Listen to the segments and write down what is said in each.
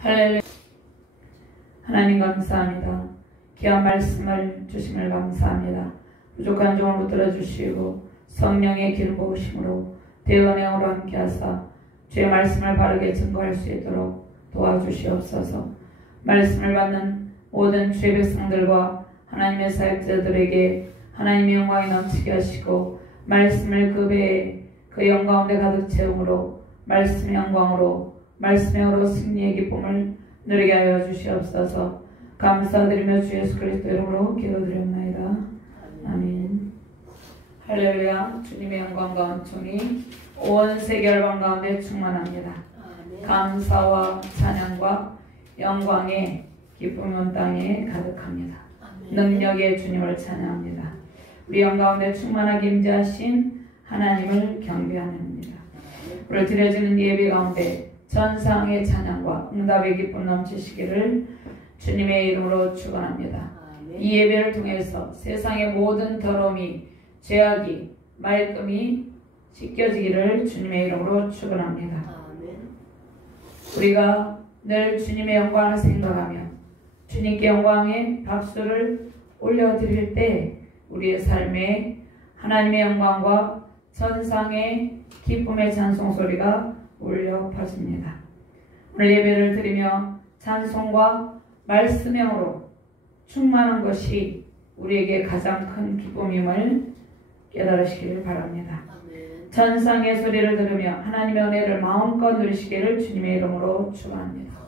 할렐루야. 하나님 감사합니다. 귀한 말씀을 주심을 감사합니다. 부족한 종을 붙들어 주시고 성령의 기름 부으심으로 대언행으로 함께하사 주의 말씀을 바르게 증거할 수 있도록 도와주시옵소서. 말씀을 받는 모든 주의 백성들과 하나님의 사역자들에게 하나님의 영광이 넘치게 하시고 말씀을 그 배에 그 영광에 가득 채움으로 말씀의 영광으로 말씀의 영으로 승리의 기쁨을 누리게 하여 주시옵소서. 감사드리며 주 예수 그리스도 이름으로 기도드립나이다. 아멘. 할렐루야. 주님의 영광과 은총이 온 세계 열방 가운데 충만합니다. 감사와 찬양과 영광의 기쁨이 온 땅에 가득합니다. 능력의 주님을 찬양합니다. 우리 영 가운데 충만하게 임재하신 하나님을 경배합니다. 우리 드려지는 예배 가운데 전상의 찬양과 응답의 기쁨 넘치시기를 주님의 이름으로 축원합니다. 이 예배를 통해서 세상의 모든 더러움이, 죄악이, 말끔히 씻겨지기를 주님의 이름으로 축원합니다. 우리가 늘 주님의 영광을 생각하며 주님께 영광의 박수를 올려드릴 때 우리의 삶에 하나님의 영광과 천상의 기쁨의 찬송 소리가 울려 퍼집니다. 오늘 예배를 드리며 찬송과 말씀형으로 충만한 것이 우리에게 가장 큰 기쁨임을 깨달으시기를 바랍니다. 천상의 소리를 들으며 하나님의 은혜를 마음껏 누리시기를 주님의 이름으로 축원합니다.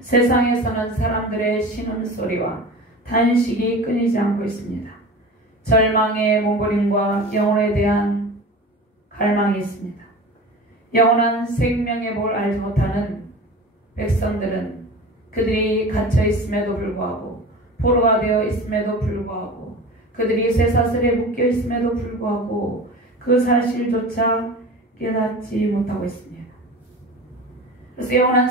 세상에서는 사람들의 신음소리와 탄식이 끊이지 않고 있습니다. 절망의 몸부림과 영혼에 대한 갈망이 있습니다. 영원한 생명의 뭘 알지 못하는 백성들은 그들이 갇혀 있음에도 불구하고, 포로가 되어 있음에도 불구하고, 그들이 쇠사슬에 묶여 있음에도 불구하고 그 사실조차 깨닫지 못하고 있습니다. 그래서 영원한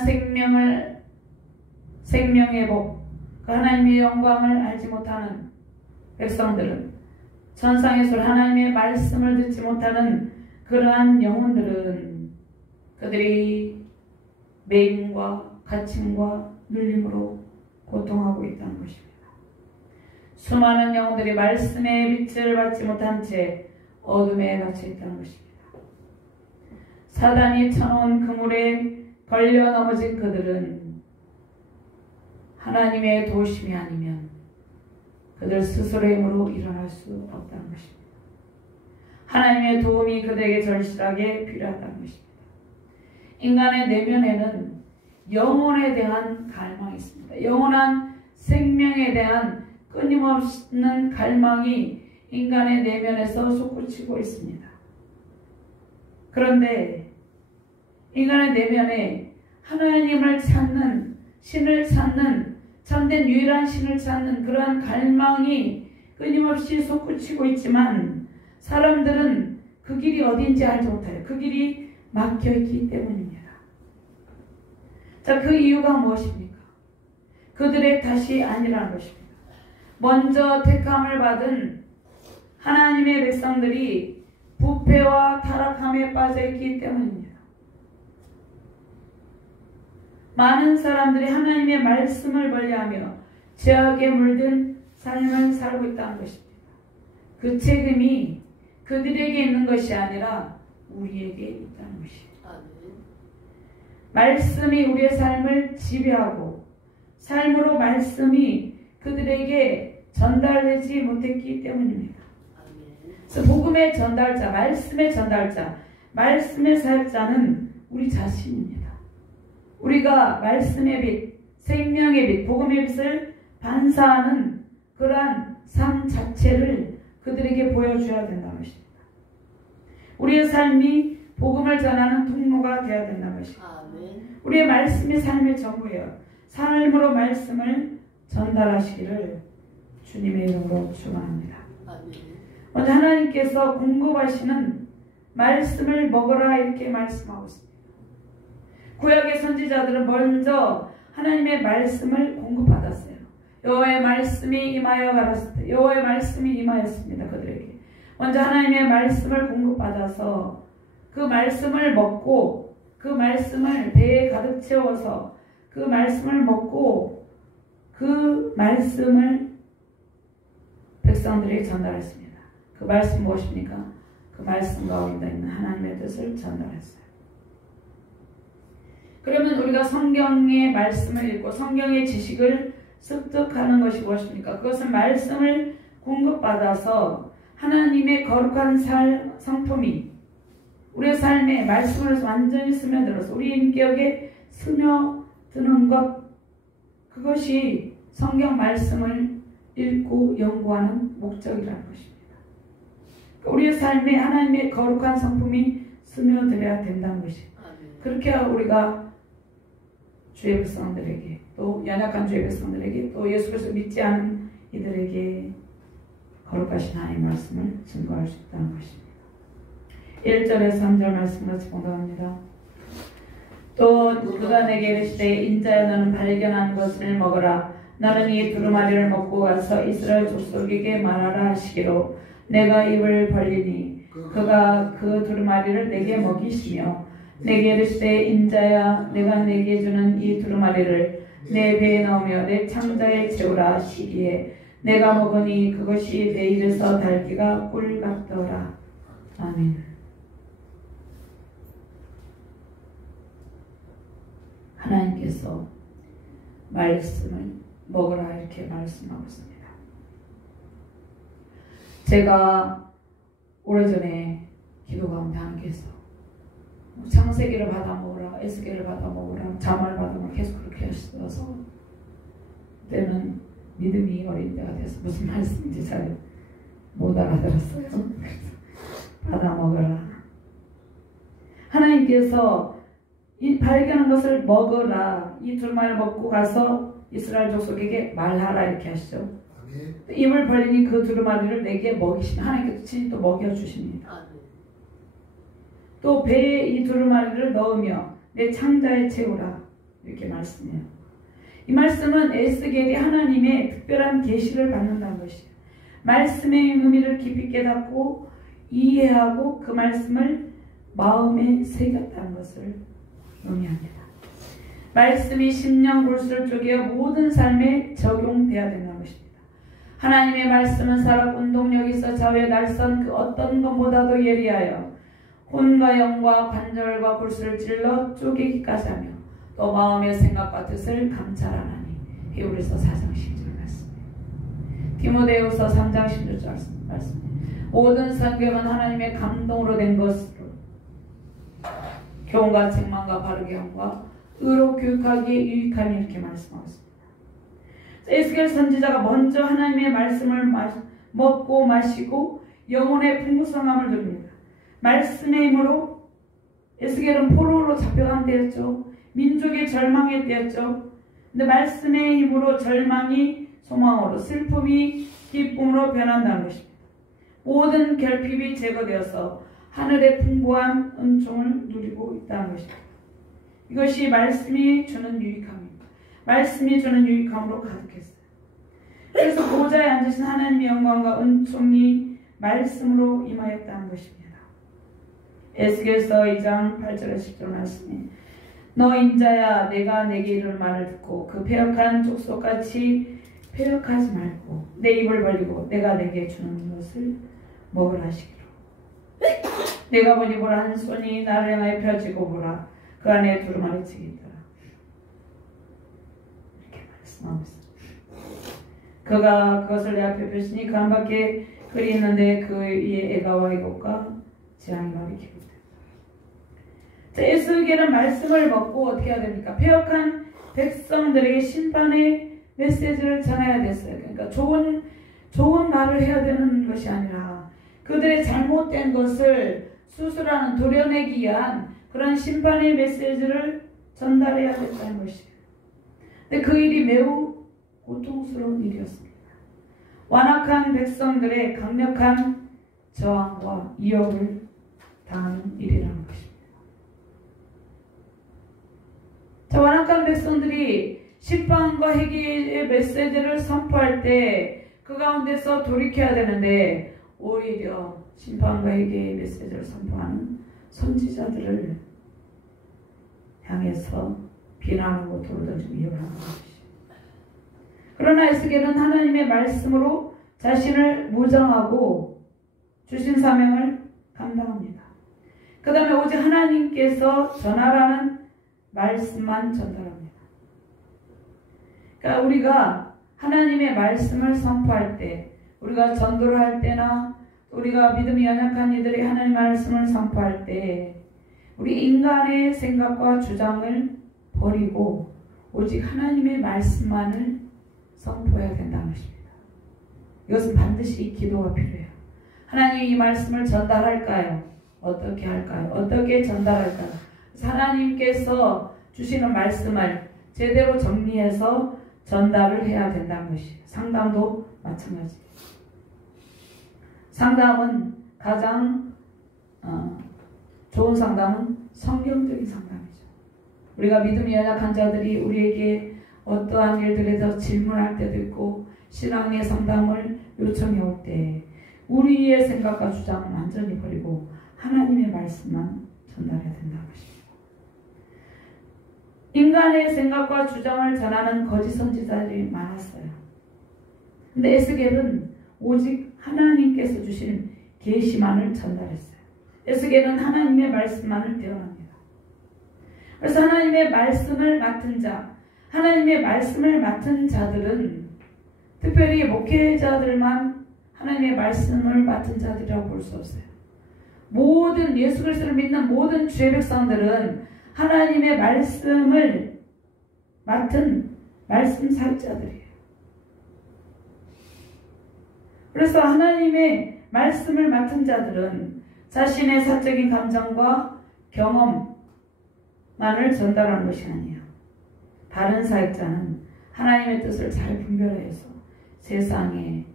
생명의 복, 그 하나님의 영광을 알지 못하는 백성들은, 천상에서 하나님의 말씀을 듣지 못하는 그러한 영혼들은 그들이 매임과 갇힘과 눌림으로 고통하고 있다는 것입니다. 수많은 영혼들이 말씀의 빛을 받지 못한 채 어둠에 갇혀 있다는 것입니다. 사단이 쳐놓은 그물에 걸려 넘어진 그들은 하나님의 도우심이 아니면 그들 스스로의 힘으로 일어날 수 없다는 것입니다. 하나님의 도움이 그들에게 절실하게 필요하다는 것입니다. 인간의 내면에는 영혼에 대한 갈망이 있습니다. 영원한 생명에 대한 끊임없는 갈망이 인간의 내면에서 솟구치고 있습니다. 그런데 인간의 내면에 하나님을 찾는, 신을 찾는, 참된 유일한 신을 찾는 그러한 갈망이 끊임없이 솟구치고 있지만 사람들은 그 길이 어딘지 알지 못해요. 그 길이 막혀있기 때문입니다. 자, 그 이유가 무엇입니까? 그들의 탓이 아니라는 것입니다. 먼저 택함을 받은 하나님의 백성들이 부패와 타락함에 빠져있기 때문입니다. 많은 사람들이 하나님의 말씀을 멀리하며 죄악에 물든 삶을 살고 있다는 것입니다. 그 책임이 그들에게 있는 것이 아니라 우리에게 있다는 것입니다. 말씀이 우리의 삶을 지배하고 삶으로 말씀이 그들에게 전달되지 못했기 때문입니다. 그래서 복음의 전달자, 말씀의 전달자, 말씀의 사역자는 우리 자신입니다. 우리가 말씀의 빛, 생명의 빛, 복음의 빛을 반사하는 그러한 삶 자체를 그들에게 보여줘야 된다는 것입니다. 우리의 삶이 복음을 전하는 통로가 되어야 된다는 것입니다. 우리의 말씀이 삶의 전부예요. 삶으로 말씀을 전달하시기를 주님의 이름으로 축원합니다. 먼저 하나님께서 공급하시는 말씀을 먹어라 이렇게 말씀하고 있습니다. 구약의 선지자들은 먼저 하나님의 말씀을 공급받았어요. 여호와의 말씀이 임하여 가라사대, 여호와의 말씀이 임하였습니다. 그들에게 먼저 하나님의 말씀을 공급받아서 그 말씀을 먹고 그 말씀을 배에 가득 채워서 그 말씀을 먹고 그 말씀을 백성들에게 전달했습니다. 그 말씀 무엇입니까? 그 말씀 가운데 있는 하나님의 뜻을 전달했어요. 그러면 우리가 성경의 말씀을 읽고 성경의 지식을 습득하는 것이 무엇입니까? 그것은 말씀을 공급받아서 하나님의 거룩한 성품이 우리의 삶에 말씀을 완전히 스며들어서 우리 인격에 스며드는 것, 그것이 성경 말씀을 읽고 연구하는 목적이라는 것입니다. 우리의 삶에 하나님의 거룩한 성품이 스며들어야 된다는 것입니다. 그렇게 우리가 주의 백성들에게, 또 연약한 주의 백성들에게, 또 예수 그리스도 믿지 않은 이들에게 거룩하신 하나님의 말씀을 증거할 수 있다는 것입니다. 1절에서 3절 말씀을 봉독합니다. 또 그가 내게 이르시되 인자야 너는 발견한 것을 먹어라. 나는 이 두루마리를 먹고 가서 이스라엘 족속에게 말하라 하시기로 내가 입을 벌리니 그가 그 두루마리를 내게 먹이시며 내게 이르시되 인자야 내가 내게 주는 이 두루마리를 내 배에 넣으며 내 창자에 채우라 하시기에 내가 먹으니 그것이 내 입에서 달기가 꿀 같더라. 아멘. 하나님께서 말씀을 먹으라 이렇게 말씀하고 있습니다. 제가 오래전에 기도 가운데 하나님께서 창세기를 받아 먹으라, 에스겔을 받아 먹으라, 자문을 받아 먹으라 계속 그렇게 하셔서 그때는 믿음이 어린 때가 돼서 무슨 말씀인지 잘 못 알아들었어요. 받아 먹으라. 하나님께서 이 발견한 것을 먹으라. 이 두루마리를 먹고 가서 이스라엘 족속에게 말하라 이렇게 하시죠. 입을 벌리니 그 두루마리를 내게 먹이시면 하나님께서 친히 또 먹여주십니다. 또 배에 이 두루마리를 넣으며 내 창자에 채우라 이렇게 말씀해요. 이 말씀은 에스겔이 하나님의 특별한 계시를 받는다는 것이에요. 말씀의 의미를 깊이 깨닫고 이해하고 그 말씀을 마음에 새겼다는 것을 의미합니다. 말씀이 심령 골수를 쪼개어 모든 삶에 적용되어야 된다는 것입니다. 하나님의 말씀은 살아 운동력 있어 좌우에 날선 그 어떤 것보다도 예리하여 혼과 영과 관절과 골수를 찔러 쪼개기까지 하며 또 마음의 생각과 뜻을 감찰하나니. 히브리서 4장 10절 말씀입니다. 디모데후서 3장 10절 말씀입니다. 모든 성경은 하나님의 감동으로 된 것으로 교훈과 책망과 바르게 함과 의로 교육하기에 유익하니 이렇게 말씀하고 있습니다. 에스겔 선지자가 먼저 하나님의 말씀을 먹고 마시고 영혼의 풍부성함을 누립니다. 말씀의 힘으로 에스겔은 포로로 잡혀간 때였죠. 민족의 절망의 때였죠. 근데 말씀의 힘으로 절망이 소망으로, 슬픔이 기쁨으로 변한다는 것입니다. 모든 결핍이 제거되어서 하늘의 풍부한 은총을 누리고 있다는 것입니다. 이것이 말씀이 주는 유익함입니다. 말씀이 주는 유익함으로 가득했어요. 그래서 보좌에 앉으신 하나님의 영광과 은총이 말씀으로 임하였다는 것입니다. 에스겔서 2장 8절에 10절 말씀이 너 인자야 내가 내게 이르는 말을 듣고 그 패역한 족속같이 패역하지 말고 내 입을 벌리고 내가 내게 주는 것을 먹으라 하시기로. 내가 보니 보라 한 손이 나를 향하여 펴지고 보라 그 안에 두루마리 책이 있더라. 이렇게 말씀하고 있습니다. 그가 그것을 내 앞에 펴시니 그 안밖에 글이 있는데 그 위에 애가와 이것과 재앙이 가리키고 자, 에스겔은 말씀을 먹고 어떻게 해야 됩니까? 패역한 백성들에게 심판의 메시지를 전해야 됐어요. 그러니까 좋은 말을 해야 되는 것이 아니라 그들의 잘못된 것을 수술하는, 도려내기 위한 그런 심판의 메시지를 전달해야 됐다는 것이에요. 근데 그 일이 매우 고통스러운 일이었습니다. 완악한 백성들의 강력한 저항과 위협을 당하는 일이라는 것입니다. 자, 완악한 백성들이 심판과 회개의 메시지를 선포할 때 그 가운데서 돌이켜야 되는데 오히려 심판과 회개의 메시지를 선포하는 선지자들을 향해서 비난하고 돌던지고 이혼하는 것이. 그러나 에스겔은 하나님의 말씀으로 자신을 무장하고 주신 사명을 감당합니다. 그 다음에 오직 하나님께서 전하라는 말씀만 전달합니다. 그러니까 우리가 하나님의 말씀을 선포할 때, 우리가 전도를 할 때나 우리가 믿음이 연약한 이들이 하나님의 말씀을 선포할 때 우리 인간의 생각과 주장을 버리고 오직 하나님의 말씀만을 선포해야 된다는 것입니다. 이것은 반드시 기도가 필요해요. 하나님 이 말씀을 전달할까요? 어떻게 할까요? 어떻게 전달할까요? 하나님께서 주시는 말씀을 제대로 정리해서 전달을 해야 된다는 것이에요. 상담도 마찬가지예요. 상담은 가장 좋은 상담은 성경적인 상담이죠. 우리가 믿음이 연약한 자들이 우리에게 어떠한 일들에 대해서 질문할 때도 있고 신앙의 상담을 요청해 올 때 우리의 생각과 주장은 완전히 버리고 하나님의 말씀만 전달해야 된다는 것입니다. 인간의 생각과 주장을 전하는 거짓 선지자들이 많았어요. 근데 에스겔은 오직 하나님께서 주신 계시만을 전달했어요. 에스겔은 하나님의 말씀만을 대언합니다. 그래서 하나님의 말씀을 맡은 자, 하나님의 말씀을 맡은 자들은 특별히 목회자들만 하나님의 말씀을 맡은 자들이라고 볼 수 없어요. 모든 예수 그리스도를 믿는 모든 주의 백성들은 하나님의 말씀을 맡은 말씀 사역자들이에요. 그래서 하나님의 말씀을 맡은 자들은 자신의 사적인 감정과 경험만을 전달하는 것이 아니에요. 다른 사역자는 하나님의 뜻을 잘 분별해서 세상에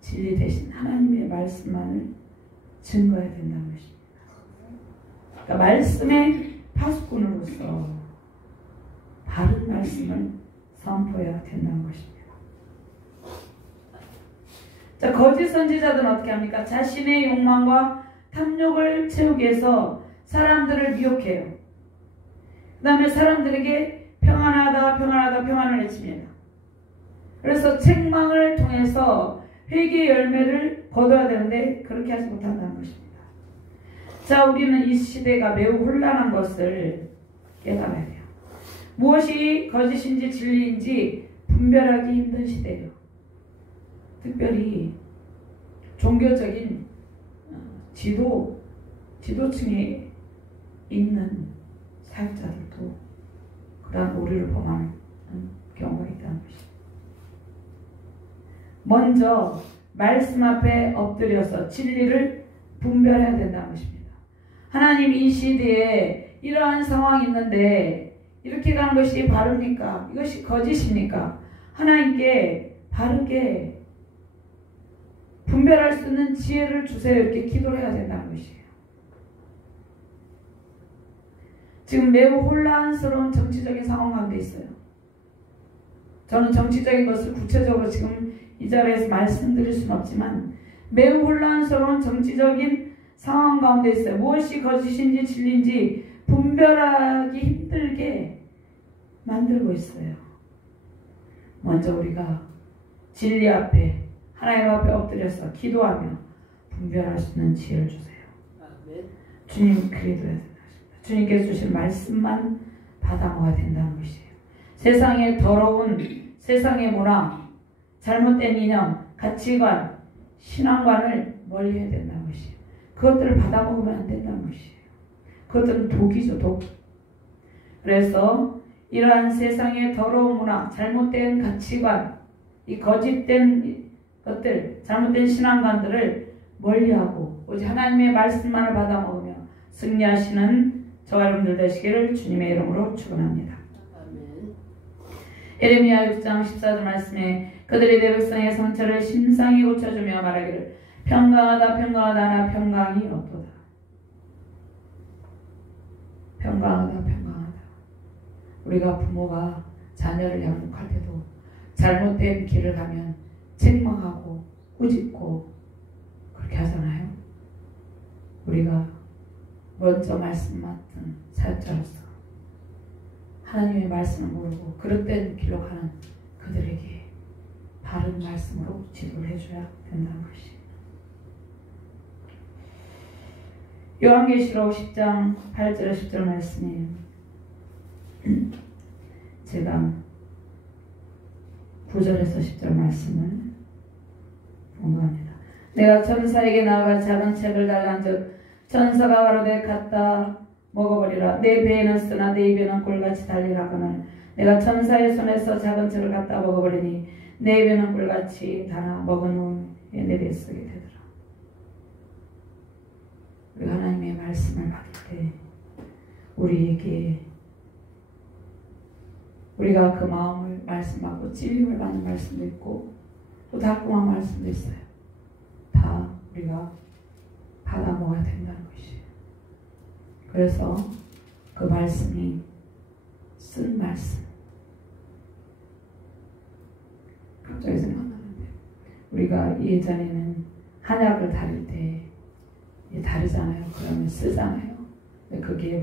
진리 대신 하나님의 말씀만을 증거해야 된다는 것입니다. 그러니까 말씀의 파수꾼으로서 바른 말씀을 선포해야 된다는 것입니다. 자, 거짓 선지자들은 어떻게 합니까? 자신의 욕망과 탐욕을 채우기 위해서 사람들을 미혹해요. 그 다음에 사람들에게 평안하다, 평안하다, 평안을 외칩니다. 그래서 책망을 통해서 회개의 열매를 거둬야 되는데 그렇게 하지 못한다는 것입니다. 자, 우리는 이 시대가 매우 혼란한 것을 깨달아야 돼요. 무엇이 거짓인지 진리인지 분별하기 힘든 시대예요. 특별히 종교적인 지도층에 있는 사역자들도 그러한 오류를 범하는 경우가 있다는 것입니다. 먼저 말씀 앞에 엎드려서 진리를 분별해야 된다는 것입니다. 하나님 이 시대에 이러한 상황이 있는데 이렇게 가는 것이 바릅니까? 이것이 거짓입니까? 하나님께 바르게 분별할 수 있는 지혜를 주세요. 이렇게 기도를 해야 된다는 것이에요. 지금 매우 혼란스러운 정치적인 상황 가운데 있어요. 저는 정치적인 것을 구체적으로 지금 이 자리에서 말씀드릴 수는 없지만 매우 혼란스러운 정치적인 상황 가운데 있어요. 무엇이 거짓인지 진리인지 분별하기 힘들게 만들고 있어요. 먼저 우리가 진리 앞에 하나님 앞에 엎드려서 기도하며 분별할 수 있는 지혜를 주세요. 주님 그리도해야 된다. 주님께서 주신 말씀만 받아 먹어야 된다는 것이에요. 세상의 더러운 세상의 문화, 잘못된 이념, 가치관, 신앙관을 멀리해야 된다는 것이에요. 그것들을 받아 먹으면 안 된다는 것이에요. 그것들은 독이죠, 독. 그래서 이러한 세상의 더러운 문화, 잘못된 가치관, 이 거짓된 것들, 잘못된 신앙관들을 멀리하고 오직 하나님의 말씀만을 받아 먹으며 승리하시는 저와 여러분들 되시기를 주님의 이름으로 축원합니다. 예레미야 6장 14절 말씀에 그들이 내 백성의 상처를 심상히 고쳐주며 말하기를 평강하다 평강하다 나 평강이 없도다. 평강하다 평강하다. 우리가 부모가 자녀를 양육할 때도 잘못된 길을 가면 책망하고 꾸짖고 그렇게 하잖아요. 우리가 먼저 말씀 맡은 사역자로서 하나님의 말씀을 모르고 그릇된 길로 가는 그들에게 바른 말씀으로 지도를 해줘야 된다는 것이. 요한계시록 10장 8절에 10절 말씀이에요. 제가 9절에서 10절 말씀을 공부합니다. 내가 천사에게 나아가 작은 책을 달란즉 천사가 가로되 갖다 먹어버리라. 내 배에는 쓰나 내 입에는 꿀같이 달리라거늘 내가 천사의 손에서 작은 책을 갖다 먹어버리니 내 입에는 꿀같이 달아 먹은 후에 내 뱃속에 되더라. 우리가 하나님의 말씀을 받을 때 우리에게 우리가 그 마음을 말씀하고 찔림을 받는 말씀도 있고 또 달콤한 말씀도 있어요. 다 우리가 받아 먹어야 된다는 것이에요. 그래서 그 말씀이 쓴 말씀. 갑자기 생각나는데 우리가 예전에는 한약을 다릴 때 다르잖아요. 그러면 쓰잖아요. 그게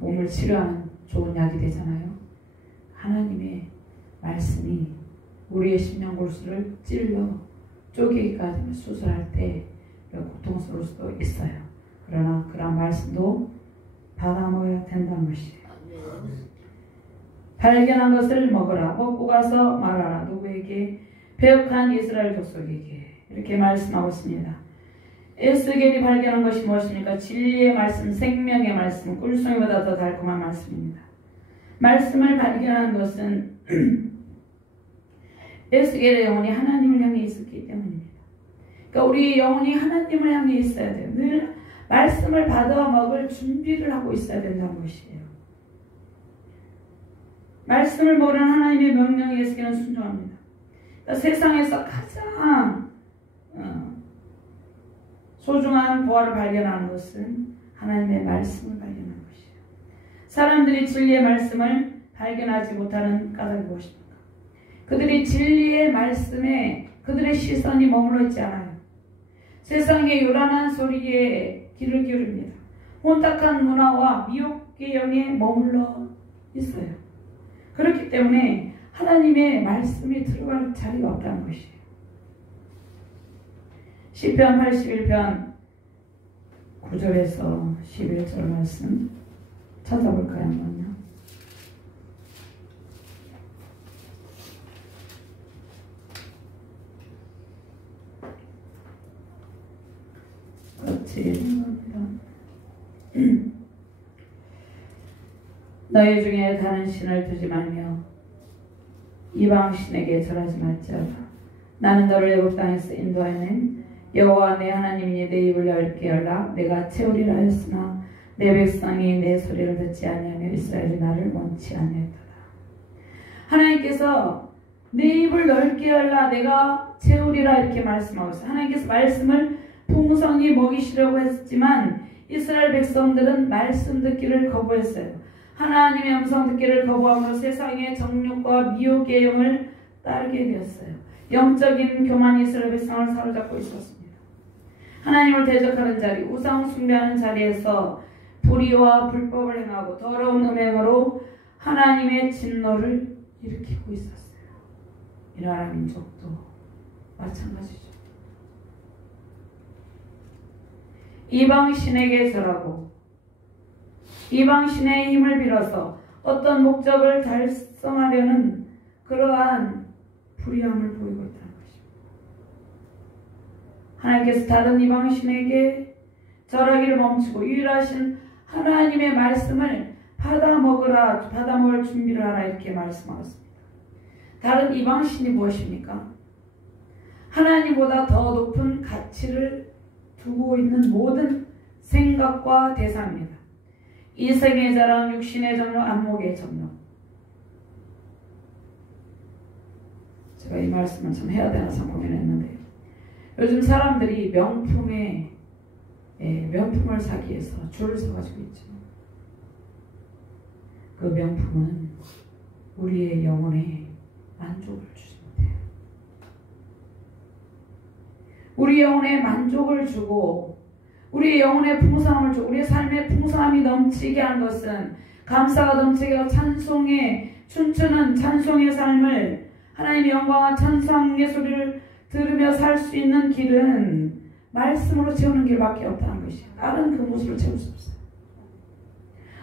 몸을 치료하는 좋은 약이 되잖아요. 하나님의 말씀이 우리의 심령골수를 찔러 쪼개기까지 수술할 때 고통스러울 수도 있어요. 그러나 그런 말씀도 받아 먹어야 된다는 것이에요. 발견한 것을 먹어라. 먹고 가서 말하라. 누구에게? 배역한 이스라엘 족속에게. 이렇게 말씀하고 있습니다. 에스겔이 발견한 것이 무엇입니까? 진리의 말씀, 생명의 말씀, 꿀송이보다 더 달콤한 말씀입니다. 말씀을 발견한 것은 에스겔의 영혼이 하나님을 향해 있었기 때문입니다. 그러니까 우리 영혼이 하나님을 향해 있어야 돼요. 늘 말씀을 받아 먹을 준비를 하고 있어야 된다는 것이에요. 말씀을 모르는 하나님의 명령에 에스겔은 순종합니다. 그러니까 세상에서 가장 소중한 보화를 발견하는 것은 하나님의 말씀을 발견하는 것이에요. 사람들이 진리의 말씀을 발견하지 못하는 까닭이 무엇입니까? 그들이 진리의 말씀에 그들의 시선이 머물러 있지 않아요. 세상의 요란한 소리에 귀를 기울입니다. 혼탁한 문화와 미혹의 영에 머물러 있어요. 그렇기 때문에 하나님의 말씀이 들어갈 자리가 없다는 것이에요. 시편 81편 9절에서 11절 말씀 찾아볼까요? 한번요. 같이 읽어봅니다. 너희 중에 다른 신을 두지 말며 이방 신에게 절하지 말지어다. 나는 너를 애굽 땅에서 인도하여낸 여호와 내 하나님이니 내 입을 넓게 열라. 내가 채우리라 하였으나 내 백성이 내 소리를 듣지 아니하며 이스라엘이 나를 원치 아니하였도다. 하나님께서 내 입을 넓게 열라. 내가 채우리라 이렇게 말씀하고 있어요. 하나님께서 말씀을 풍성히 먹이시려고 했지만 이스라엘 백성들은 말씀 듣기를 거부했어요. 하나님의 음성 듣기를 거부함으로 세상의 정욕과 미혹의 영을 따르게 되었어요. 영적인 교만이 이스라엘 백성을 사로잡고 있었습니다. 하나님을 대적하는 자리, 우상 숭배하는 자리에서 불의와 불법을 행하고 더러운 음행으로 하나님의 진노를 일으키고 있었어요. 이 나라 민족도 마찬가지죠. 이방신에게 절하고 이방신의 힘을 빌어서 어떤 목적을 달성하려는 그러한 불의함을 보이고 있다는 것입니다. 하나님께서 다른 이방신에게 절하기를 멈추고 유일하신 하나님의 말씀을 받아 먹을 준비를 하라 이렇게 말씀하셨습니다. 다른 이방신이 무엇입니까? 하나님보다 더 높은 가치를 두고 있는 모든 생각과 대상입니다. 이생의 자랑, 육신의 정욕, 안목의 정욕. 제가 이 말씀을 좀 해야 되나 참 고민했는데 요즘 사람들이 명품을 사기 위해서 줄을 서가지고 있죠. 그 명품은 우리의 영혼에 만족을 주지 못해요. 우리 영혼에 만족을 주고 우리의 영혼에 풍성함을 주고 우리의 삶에 풍성함이 넘치게 한 것은 감사가 넘치게 찬송에 춤추는 찬송의 삶을 하나님의 영광과 찬송의 소리를 들으며 살 수 있는 길은 말씀으로 채우는 길밖에 없다는 것이에요. 다른 그 무엇으로 채울 수 없어요.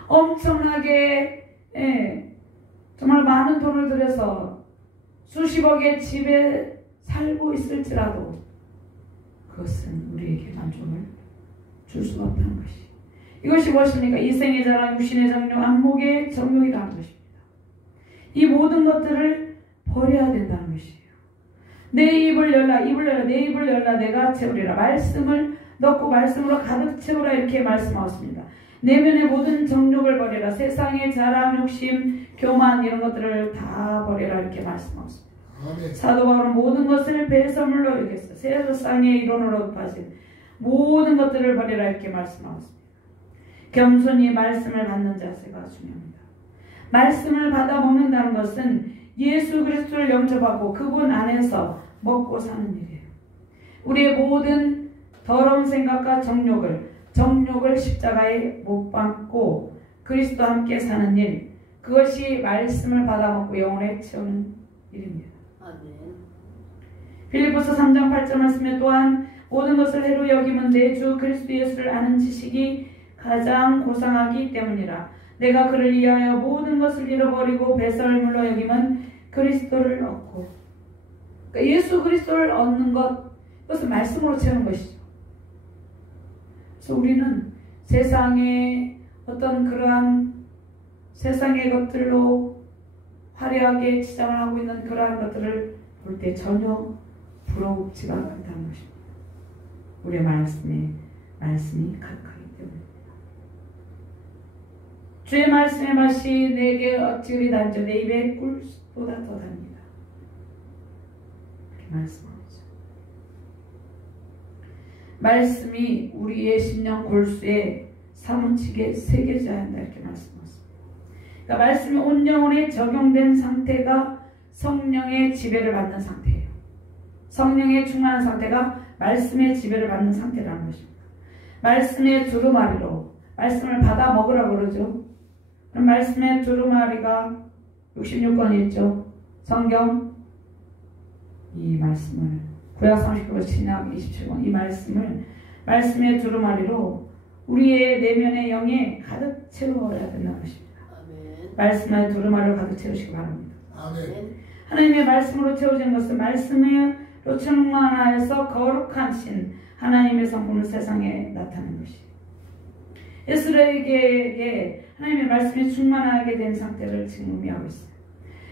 엄청나게 정말 많은 돈을 들여서 수십억의 집에 살고 있을지라도 그것은 우리에게 만족을 줄 수가 없다는 것이에요. 이것이 무엇입니까? 이생의 자랑, 육신의 정욕, 안목의 정욕이라는 것입니다. 이 모든 것들을 버려야 된다는 것이에요. 내 입을 열라, 내 입을 열라, 내가 채우리라. 말씀을 넣고 말씀으로 가득 채우라, 이렇게 말씀하셨습니다. 내면의 모든 정욕을 버려라. 세상의 자랑, 욕심, 교만 이런 것들을 다 버려라, 이렇게 말씀하셨습니다. 사도 바울은 모든 것을 배설물로 여겼어요. 세상의 이론으로 빠진 모든 것들을 버려라, 이렇게 말씀하셨습니다. 겸손히 말씀을 받는 자세가 중요합니다. 말씀을 받아 먹는다는 것은 예수 그리스도를 영접하고 그분 안에서 먹고 사는 일이에요. 우리의 모든 더러운 생각과 정욕을 십자가에 못 박고 그리스도와 함께 사는 일, 그것이 말씀을 받아 먹고 영혼에 채우는 일입니다. 빌립보서 3장 8절 말씀에 또한 모든 것을 해로 여기면 내 주 그리스도 예수를 아는 지식이 가장 고상하기 때문이라. 내가 그를 위하여 모든 것을 잃어버리고 배설물로 여기면 그리스도를 얻고, 그러니까 예수 그리스도를 얻는 것, 그것은 말씀으로 채우는 것이죠. 그래서 우리는 세상의 어떤 그러한 세상의 것들로 화려하게 치장을 하고 있는 그러한 것들을 볼 때 전혀 부러우지가 않다는 것입니다. 우리의 말씀이 가득하기 때문입니다. 주의 말씀의 맛이 내게 어찌 단죠. 내 입에 꿀보다 더 답니다. 이렇게 말씀하죠. 말씀이 우리의 심령 골수에 사무치게 새겨져야 한다, 이렇게 말씀하셨습니다. 그러니까 말씀이 온 영혼에 적용된 상태가 성령의 지배를 받는 상태예요. 성령에 충만한 상태가 말씀의 지배를 받는 상태라는 것입니다. 말씀의 두루마리로 말씀을 받아 먹으라고 그러죠. 그럼 말씀의 두루마리가 66권이 있죠. 성경 이 말씀을 구약 39권, 신약 27권 이 말씀의 두루마리로 우리의 내면의 영에 가득 채워야 된다는 것입니다. 아멘. 말씀의 두루마리로 가득 채우시기 바랍니다. 아멘. 하나님의 말씀으로 채워진 것은 말씀으로 충만하여서 거룩한 신 하나님의 성품을 세상에 나타낸 것이에요. 에스겔에게 하나님의 말씀이 충만하게 된 상태를 지금 의미하고 있어요.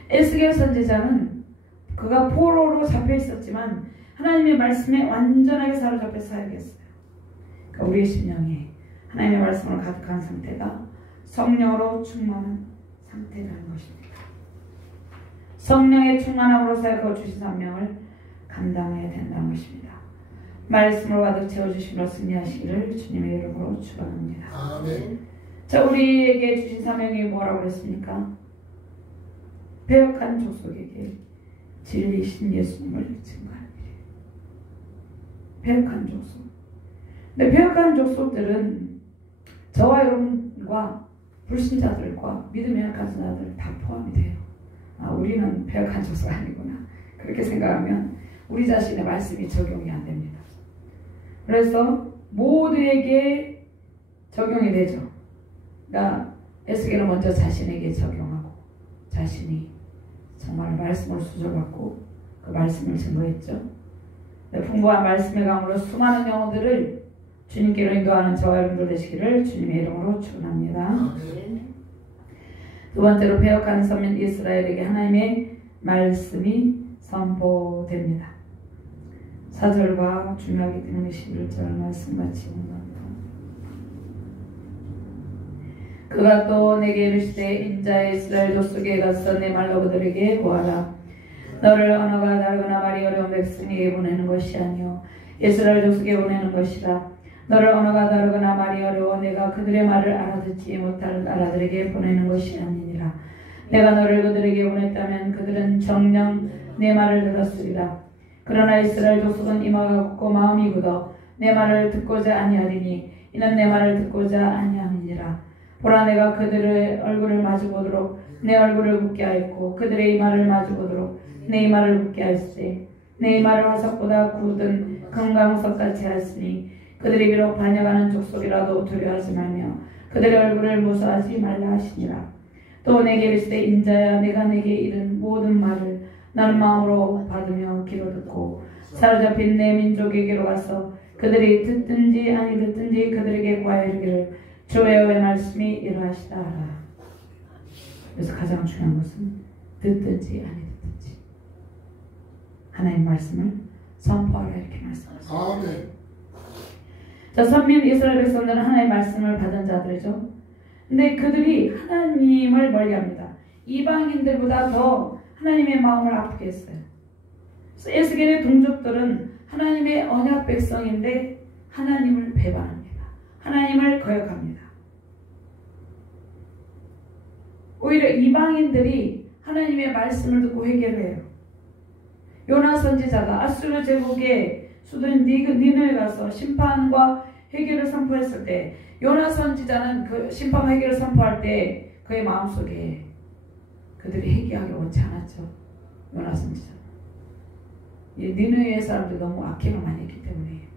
에스겔 선지자는 그가 포로로 잡혀 있었지만 하나님의 말씀에 완전하게 사로잡혀 사역했어요. 그러니까 우리의 심령이 하나님의 말씀으로 가득한 상태가 성령으로 충만한 상태라는 것입니다. 성령의 충만함으로 사역하고 주신 사명을 감당해야 된다는 것입니다. 말씀으로 가득 채워주심으로 승리하시기를 주님의 이름으로 축원합니다. 아멘. 자, 우리에게 주신 사명이 뭐라고 그랬습니까? 배역한 족속에게 진리이신 예수님을 증거하는 일이에요. 배역한 족속. 근데 배역한 족속들은 저와 여러분과 불신자들과 믿음의 약한 자들 다 포함이 돼요. 아, 우리는 배역한 족속 아니구나. 그렇게 생각하면 우리 자신의 말씀이 적용이 안 됩니다. 그래서 모두에게 적용이 되죠. 그러니까 에스겔은 먼저 자신에게 적용하고 자신이 정말 말씀을 수절받고 그 말씀을 증거했죠. 풍부한 말씀의 강으로 수많은 영혼들을 주님께로 인도하는 저와 여러분들 되시기를 주님의 이름으로 축원합니다. 두 번째로 배역한 서민 이스라엘에게 하나님의 말씀이 선포됩니다. 4절과 중요하기 때문에 11절 말씀 같이 공부합니다. 그가 또 내게 이르시되 인자의 이스라엘 족속에 가서 내 말로 그들에게 보아라. 너를 언어가 다르거나 말이 어려운 백성에게 보내는 것이 아니요 이스라엘 족속에 보내는 것이라. 너를 언어가 다르거나 말이 어려워 내가 그들의 말을 알아듣지 못할 나라들에게 보내는 것이 아니니라. 내가 너를 그들에게 보냈다면 그들은 정녕 내 말을 들었으리라. 그러나 이스라엘 족속은 이마가 굽고 마음이 굳어 내 말을 듣고자 아니하리니 이는 내 말을 듣고자 아니함이니라. 보라 내가 그들의 얼굴을 마주보도록 내 얼굴을 굳게 하였고 그들의 이마를 마주보도록 내 이마를 굳게 하였으니 내 이마를 화석보다 굳은 금강석같이 하였으니 그들이 비록 반역하는 족속이라도 두려워하지 말며 그들의 얼굴을 무서워하지 말라 하시니라. 또 내게 이르시되 인자야 내가 내게 이른 모든 말을 나는 마음으로 받으며 귀로 듣고 사로잡힌 내 민족에게로 가서 그들이 듣든지 아니 듣든지 그들에게 구하여 이르기를 주 여호와의 말씀이 이러하시다 하라. 그래서 가장 중요한 것은 듣든지 아니 듣든지 하나님 말씀을 선포하라 이렇게 말씀하십니다. 아멘. 자, 선민 이스라엘 백성들은 하나님의 말씀을 받은 자들이죠. 근데 그들이 하나님을 멀리합니다. 이방인들보다 더 하나님의 마음을 아프게 했어요. 그래서 에스겔의 동족들은 하나님의 언약 백성인데 하나님을 배반합니다. 하나님을 거역합니다. 오히려 이방인들이 하나님의 말씀을 듣고 회개를 해요. 요나 선지자가 아수르 제국의 수도인 니느웨에 가서 심판과 회개를 선포했을 때 요나 선지자는 그 심판과 회개를 선포할 때 그의 마음속에 그들이 회개하기 원치 않았죠. 요나 선지자. 니느웨 사람들이 너무 악행을 많이 했기 때문에.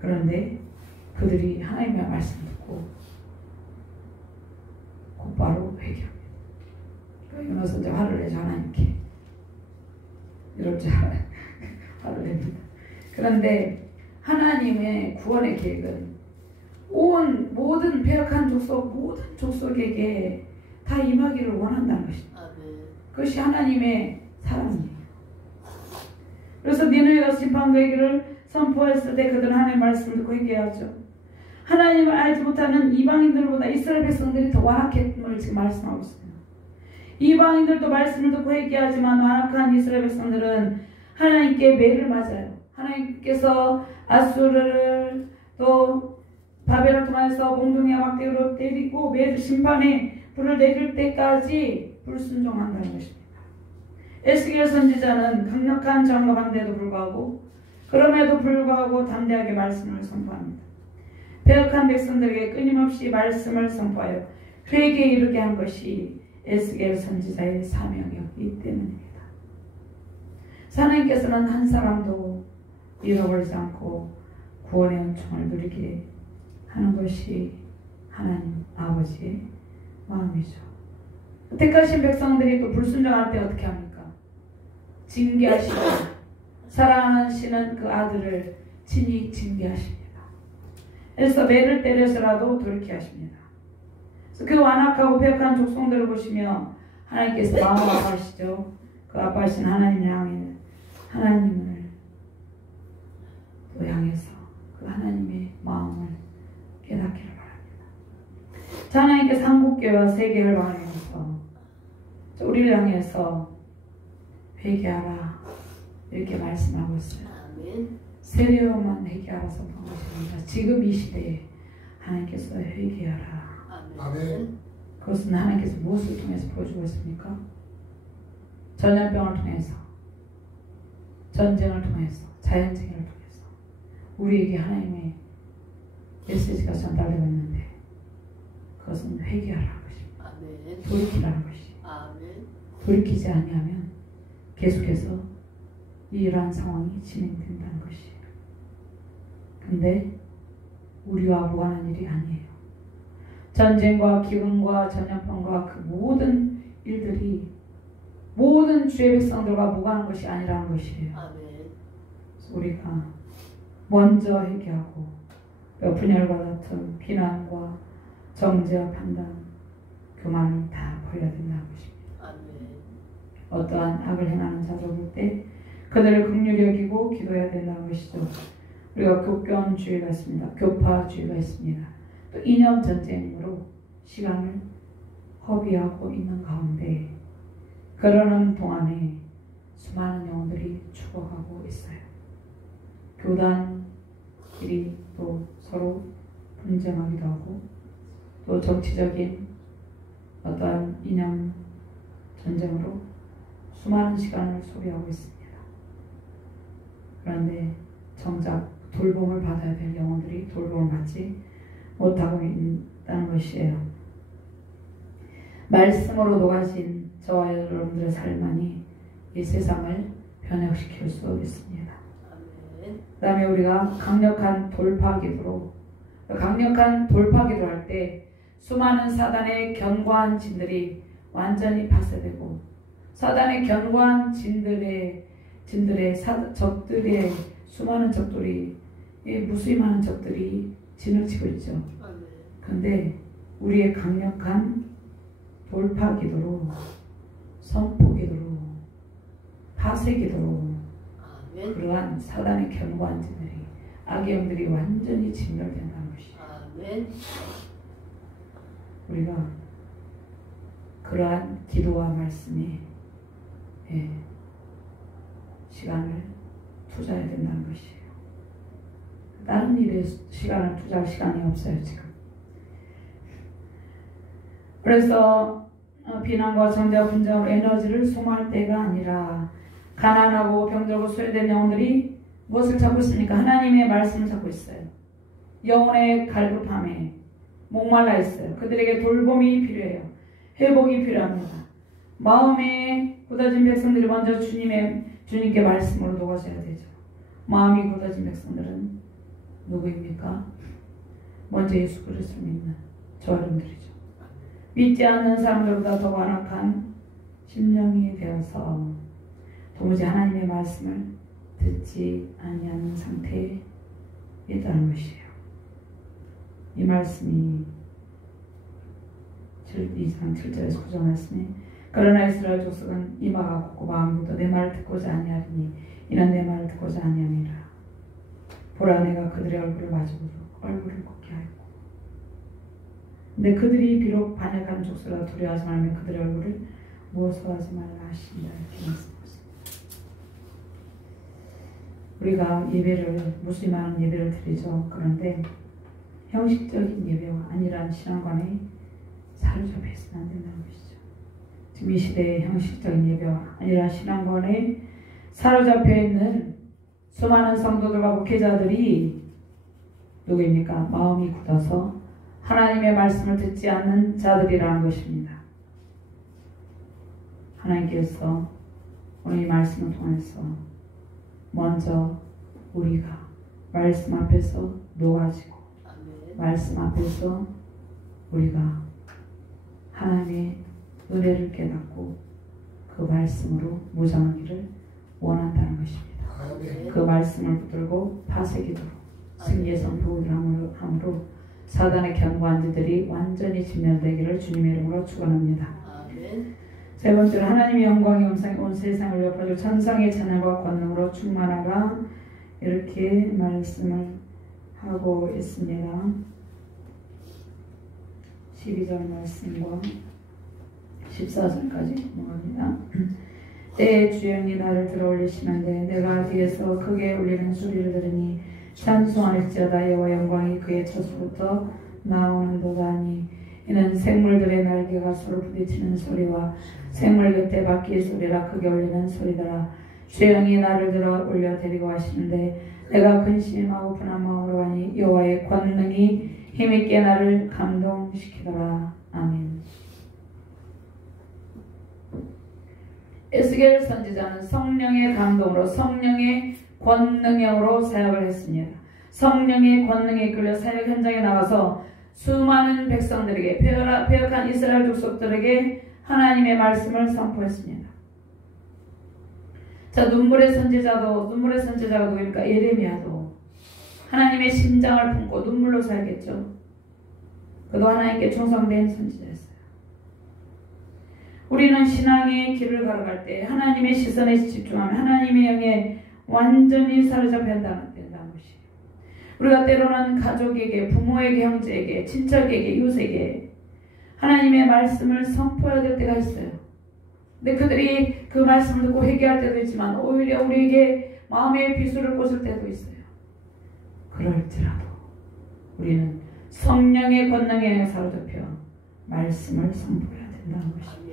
그런데 그들이 하나님의 말씀을 듣고 곧바로 회개합니다. 요나 선지자가 화를 내죠. 하나님께. 이럴 줄 알아요. 화를 냅니다. 그런데 하나님의 구원의 계획은 온 모든 배역한 족속 모든 족속에게 다 임하기를 원한다는 것입니다. 그것이 하나님의 사랑이에요. 그래서 니느웨가 심판과 회개를 선포했을 때 그들은 하나님의 말씀을 듣고 회개하죠. 하나님을 알지 못하는 이방인들보다 이스라엘 백성들이 더 완악했음을 지금 말씀하고 있습니다. 이방인들도 말씀을 듣고 회개하지만 완악한 이스라엘 백성들은 하나님께 매를 맞아요. 하나님께서 아수르를 또 바벨을 통해서 몽둥이와 막대기로 때리고 매주 심판에 불을 내릴 때까지 불순종한다는 것입니다. 에스겔 선지자는 강력한 장로한데도 불구하고 그럼에도 불구하고 담대하게 말씀을 선포합니다. 배역한 백성들에게 끊임없이 말씀을 선포하여 회개에 이르게 한 것이 에스겔 선지자의 사명이었기 때문입니다. 하나님께서는 한 사람도 잃어버리지 않고 구원의 은총을 누리게 하는 것이 하나님 아버지의 마음이죠. 택하신 백성들이 또 불순종할 때 어떻게 합니까? 징계하시고 사랑하시는 그 아들을 친히 징계하십니다. 그래서 매를 때려서라도 돌이게 하십니다. 그래서 그 완악하고 배역한 족속들을 보시며 하나님께서 마음 아파하시죠. 그 아파하신 하나님을 향해 하나님을 또 향해서 그 하나님의 마음을 깨닫기를 바랍니다. 자, 하나님께서 한국교회와 세계를 향해서 우리를 향해서 회개하라 이렇게 말씀하고 있어요. 세례요만 회개하라 선포하십니다. 지금 이 시대에 하나님께서 회개하라. 아멘. 그것은 하나님께서 무엇을 통해서 보여주고 있습니까? 전염병을 통해서, 전쟁을 통해서, 자연재해를 통해서 우리에게 하나님의 메시지가 전달되고 있는데 그것은 회개하라는 것입니다. 아멘. 돌이키라는 것이. 아멘. 돌이키지 아니하면 계속해서 이러한 상황이 진행된다는 것이에요. 근데 우리와 무관한 일이 아니에요. 전쟁과 기근과 전염병과 그 모든 일들이 모든 주의 백성들과 무관한 것이 아니라는 것이에요. 아멘. 그래서 우리가 먼저 회개하고 분열과 다툼, 비난과 정죄와 판단 그만을 다 버려야 된다는 것입니다. 아멘. 어떠한 악을 행하는 자들 볼 때 그들을 긍휼히 여기고 기도해야 된다는 것이죠. 우리가 교권주의가 있습니다. 교파주의가 있습니다. 또 이념 전쟁으로 시간을 허비하고 있는 가운데 그러는 동안에 수많은 영혼들이 죽어가고 있어요. 교단끼리 또 서로 분쟁하기도 하고 또 정치적인 어떠한 이념 전쟁으로 수많은 시간을 소비하고 있습니다. 그런데 정작 돌봄을 받아야 될 영혼들이 돌봄을 받지 못하고 있다는 것이에요. 말씀으로 녹아진 저와 여러분들의 삶만이 이 세상을 변혁시킬 수 있습니다. 그 다음에 우리가 강력한 돌파 기도로 할 때 수많은 사단의 견고한 진들이 완전히 파쇄되고 사단의 견고한 적들의 수많은 적들이 무수히 많은 적들이 진을 치고 있죠. 그런데 우리의 강력한 돌파 기도로 선포 기도로 파쇄 기도로 그러한 사단의 견고한 진들이 악의 영들이 완전히 진멸된다는 것이죠. 우리가 그러한 기도와 말씀에 시간을 투자해야 된다는 것이에요. 다른 일에 시간을 투자할 시간이 없어요 지금. 그래서 비난과 정죄와 분쟁으로 에너지를 소모할 때가 아니라 가난하고 병들고 소외된 영혼들이 무엇을 찾고 있습니까? 하나님의 말씀을 찾고 있어요. 영혼의 갈급함에 목말라 있어요. 그들에게 돌봄이 필요해요. 회복이 필요합니다. 마음에 굳어진 백성들이 먼저 주님께 말씀으로 녹아져야 되죠. 마음이 굳어진 백성들은 누구입니까? 먼저 예수 그리스도를 믿는 저 여러분들이죠. 믿지 않는 사람들보다 더 완악한 심령이 되어서 도무지 하나님의 말씀을 듣지 아니하는 상태에 있다는 것이에요. 이 말씀이 2장 7절에서 9절 말씀에 그러나 이스라엘 족속은 이마가 곱고 마음이 굳어 내 말을 듣고자 아니하리니 이는 내 말을 듣고자 아니함이라. 보라 내가 그들의 얼굴을 마주보고 얼굴을 곱게 하였고 근데 그들이 비록 반역하는 족속이라 두려워하지 말며 그들의 얼굴을 무서워하지 말라 하신다. 이렇게 말씀하십니다. 우리가 무수히 많은 예배를 드리죠. 그런데 형식적인 예배와 아니란 신앙관에 사로잡혀 있으면 안 된다는 것이죠. 지금 이 시대의 형식적인 예배와 아니란 신앙관에 사로잡혀 있는 수많은 성도들과 목회자들이 누구입니까? 마음이 굳어서 하나님의 말씀을 듣지 않는 자들이라는 것입니다. 하나님께서 오늘 이 말씀을 통해서 먼저 우리가 말씀 앞에서 녹아지고 말씀 앞에서 우리가 하나님의 은혜를 깨닫고 그 말씀으로 무장하기를 원한다는 것입니다. 그 말씀을 붙들고 파쇄기도로 승리의 선포를 함으로 사단의 견고한 자들이 완전히 진멸되기를 주님의 이름으로 축원합니다. 세 번째로 하나님의 영광의 음성이 온 세상을 덮어줄 천상의 찬양과 권능으로 충만하라 이렇게 말씀을 하고 있습니다. 12절 말씀과 14절까지 넘어갑니다. 때에 주영이 나를 들어 올리시는데 내가 뒤에서 크게 울리는 소리를 들으니 찬송할지어다. 여호와 영광이 그의 처소부터 나오는도다 하니 이는 생물들의 날개가 서로 부딪히는 소리와 생물 곁에 바퀴의 소리라 크게 울리는 소리더라. 주영이 나를 들어 올려 데리고 가시는데 내가 근심하고 분한 마음으로 가니 여호와의 권능이 힘있게 나를 감동시키더라. 아멘. 에스겔 선지자는 성령의 감동으로 성령의 권능형으로 사역을 했습니다. 성령의 권능에 이끌려 사역 현장에 나가서 수많은 백성들에게 패역한 이스라엘 족속들에게 하나님의 말씀을 선포했습니다. 자, 눈물의 선지자가 누구입니까? 예레미야도 하나님의 심장을 품고 눈물로 살겠죠. 그도 하나님께 충성된 선지자였어요. 우리는 신앙의 길을 걸어갈 때 하나님의 시선에 집중하면 하나님의 영에 완전히 사로잡혀야 된다는 것이에요. 우리가 때로는 가족에게, 부모에게, 형제에게, 친척에게, 이웃에게 하나님의 말씀을 선포해야 될 때가 있어요. 근데 그들이 그 말씀을 듣고 회개할 때도 있지만 오히려 우리에게 마음의 비수를 꽂을 때도 있어요. 그럴지라도 우리는 성령의 권능에 사로잡혀 말씀을 선포해야 된다는 것입니다.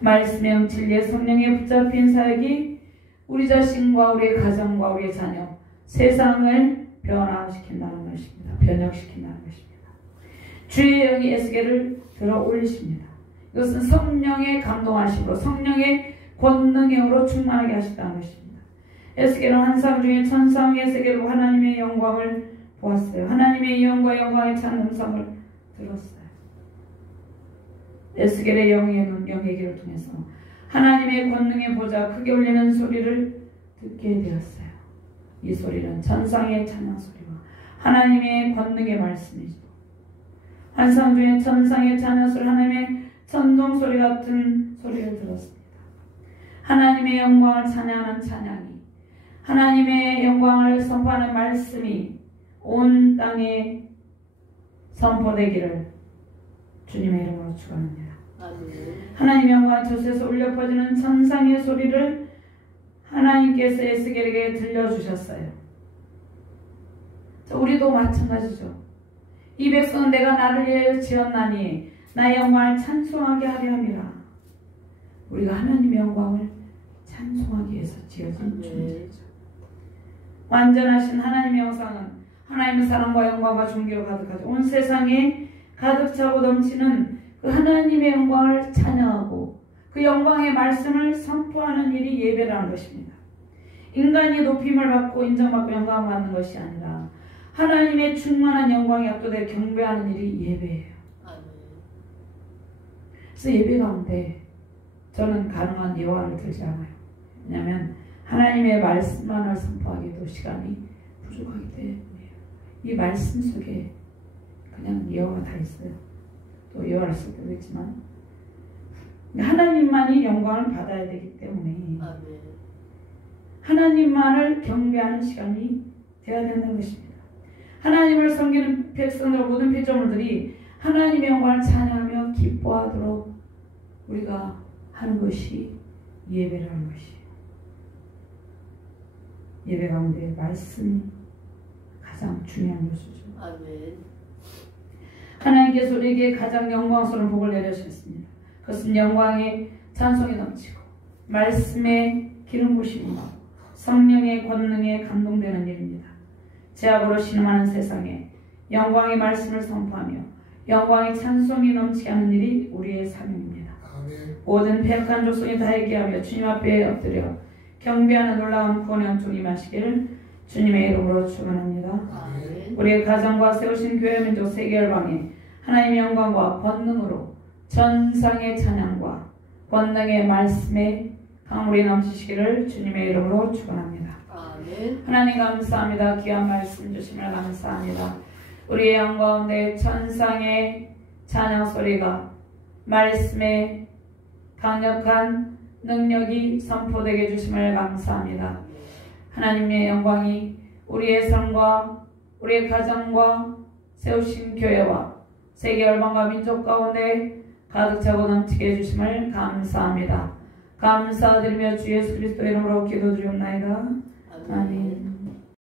말씀의 진리의 성령에 붙잡힌 사역이 우리 자신과 우리의 가정과 우리의 자녀, 세상을 변화시킨다는 것입니다. 변혁시킨다는 것입니다. 주의 영이 에스겔을 들어 올리십니다. 이것은 성령의 감동하심으로 성령의 권능의 영으로 충만하게 하셨다는 것입니다. 에스겔은 환상 중에 천상 에스겔로 하나님의 영광을 보았어요. 하나님의 영과 영광에 찬 음성을 들었어요. 에스겔의 영에게를 통해서 하나님의 권능의 보좌 크게 울리는 소리를 듣게 되었어요. 이 소리는 천상의 찬양 소리와 하나님의 권능의 말씀이죠. 환상 중에 천상의 찬양 소리, 하나님의 천둥 소리 같은 소리를 들었습니다. 하나님의 영광을 찬양하는 찬양이, 하나님의 영광을 선포하는 말씀이 온 땅에 선포되기를 주님의 이름으로 축원합니다. 하나님의 영광 저수에서 울려 퍼지는 천상의 소리를 하나님께서 에스겔에게 들려주셨어요. 우리도 마찬가지죠. 이 백성은 내가 나를 위하여 지었나니 나의 영광을 찬송하게 하려 함이라. 우리가 하나님의 영광을 찬송하기 위해서 지어진 존재죠. 완전하신 하나님의 형상은 하나님의 사랑과 영광과 존귀로 가득하죠. 온 세상에 가득 차고 넘치는 그 하나님의 영광을 찬양하고 그 영광의 말씀을 선포하는 일이 예배라는 것입니다. 인간이 높임을 받고 인정받고 영광을 받는 것이 아니라 하나님의 충만한 영광에 압도되어 경배하는 일이 예배예요. 그래서 예배 가운데 저는 가능한 예화를 들지 않아요. 왜냐하면 하나님의 말씀만을 선포하기도 시간이 부족하기 때문이에요. 이 말씀 속에 그냥 예화가 다 있어요. 또 예화를 쓸 때도 있지만 하나님만이 영광을 받아야 되기 때문에 하나님만을 경배하는 시간이 되어야 된다는 것입니다. 하나님을 섬기는 백성들 모든 피조물들이 하나님의 영광을 찬양하며 기뻐하도록 우리가 하는 것이 예배라는 것이에요. 예배 가운데 말씀이 가장 중요한 요소죠. 아멘. 하나님께서 우리에게 가장 영광스러운 복을 내려주셨습니다. 그것은 영광의 찬송이 넘치고 말씀의 기름 부심이 성령의 권능에 감동되는 일입니다. 죄악으로 신음하는 세상에 영광의 말씀을 선포하며 영광의 찬송이 넘치게 하는 일이 우리의 사명입니다. 아멘. 모든 패역한 족속이 다 얘기하며 주님 앞에 엎드려 경배하는 놀라운 구원의 은총이 임하시기를 주님의 이름으로 축원합니다. 우리의 가정과 세우신 교회 민족 세계 열방에 하나님의 영광과 권능으로 전상의 찬양과 권능의 말씀에 강물이 넘치시기를 주님의 이름으로 축원합니다. 하나님 감사합니다. 귀한 말씀 주심을 감사합니다. 우리의 영 가운데 천상의 찬양 소리가 말씀의 강력한 능력이 선포되게 해주심을 감사합니다. 하나님의 영광이 우리의 삶과 우리의 가정과 세우신 교회와 세계 열방과 민족 가운데 가득 차고 넘치게 해주심을 감사합니다. 감사드리며 주 예수 그리스도 이름으로 기도드리옵나이다. 아멘.